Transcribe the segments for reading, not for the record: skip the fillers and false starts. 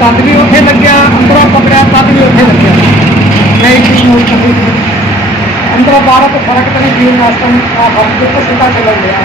तद भी उत्थे लग्या, अंदरों पकड़िया तद भी उत्थे लग्या। मैं एक चीज नोट कर रही थी, अंदरों बाहर तो फर्क तो नहीं जीवन वास्तव में फर्क तो सीधा चल गया।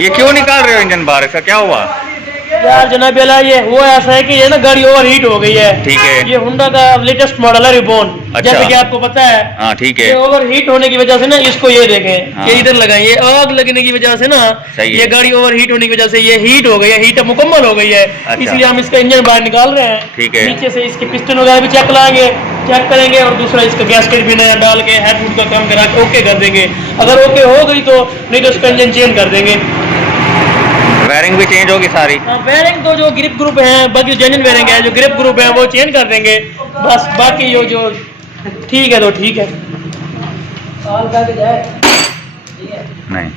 ये क्यों निकाल रहे हो इंजन बाहर, इसका क्या हुआ? यार जनाब अला, ये वो ऐसा है कि ये ना गाड़ी ओवर हीट हो गई है। ठीक है। ये हुंडा का लेटेस्ट मॉडल है रिबॉन। अच्छा। जैसे कि आपको पता है। हाँ ठीक है। ये ओवर हीट होने की वजह से ना इसको ये देखें, हाँ। ये इधर लगाए, ये आग लगने की वजह से ना ये गाड़ी ओवर हीट होने की वजह से ये हीट हो गई है, हीट मुकम्मल हो गई है। अच्छा। इसलिए हम इसका इंजन बाहर निकाल रहे हैं। ठीक है। नीचे से इसके पिस्टन वगैरह भी चेक लाएंगे, चेक करेंगे और दूसरा इसका गैसकेट भी नया डाल के हेड हुड का काम करा के ओके कर देंगे। अगर ओके हो गई तो, नहीं तो इसका इंजन चेंज कर देंगे। वायरिंग भी चेंज होगी सारी? वायरिंग तो जो ग्रिप ग्रुप है, बाकी जेन्युइन वायरिंग है, जो ग्रिप ग्रुप है वो चेंज कर देंगे बस। बाकी जो ठीक है तो ठीक है। नहीं,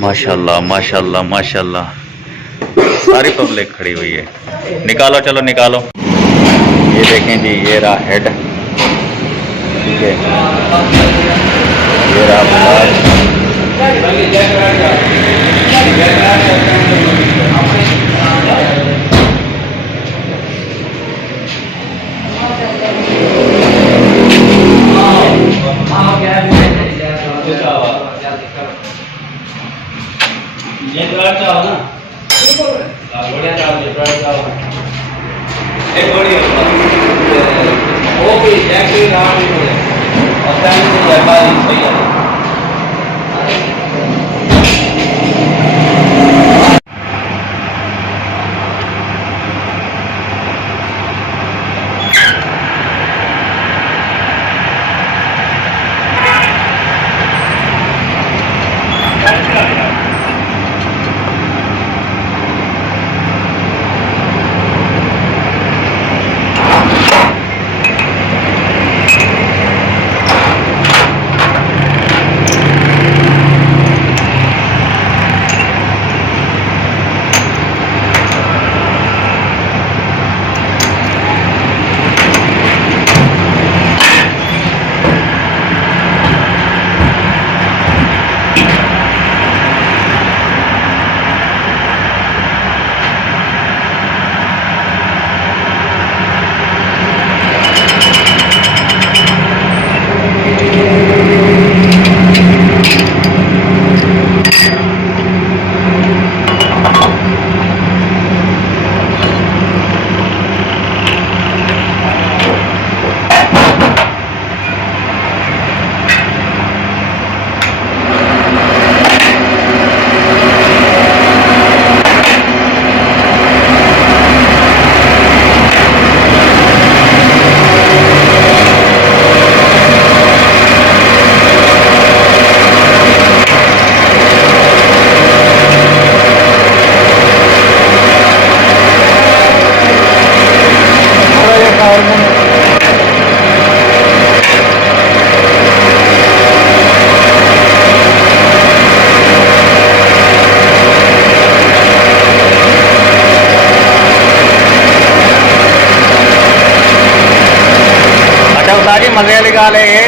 माशाल्लाह माशाल्लाह माशाल्लाह, सारी पब्लिक खड़ी हुई है। निकालो, चलो निकालो। ये देखें जी, ये रहा हेड, ठीक है, ये रहा ब्लास्ट। मजे वाली गाल है ये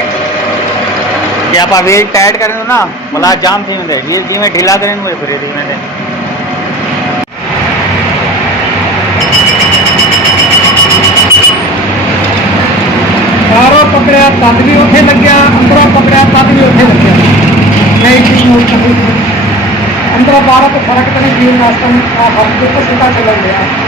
कि आप अभी टाइट करें ना बोला जाम थी में ये धीमे ढीला करें मुझे फिर धीमे से बाहरों पकड़िया तद भी उत्थे लग्या, अंदरों पकड़िया तद भी उत्थे लग्या। मैं एक चीज नोट कर रही थी, अंदरों बाहर तो फर्क तो नहीं जीवन वास्तव में फर्क तो सीधा चल गया।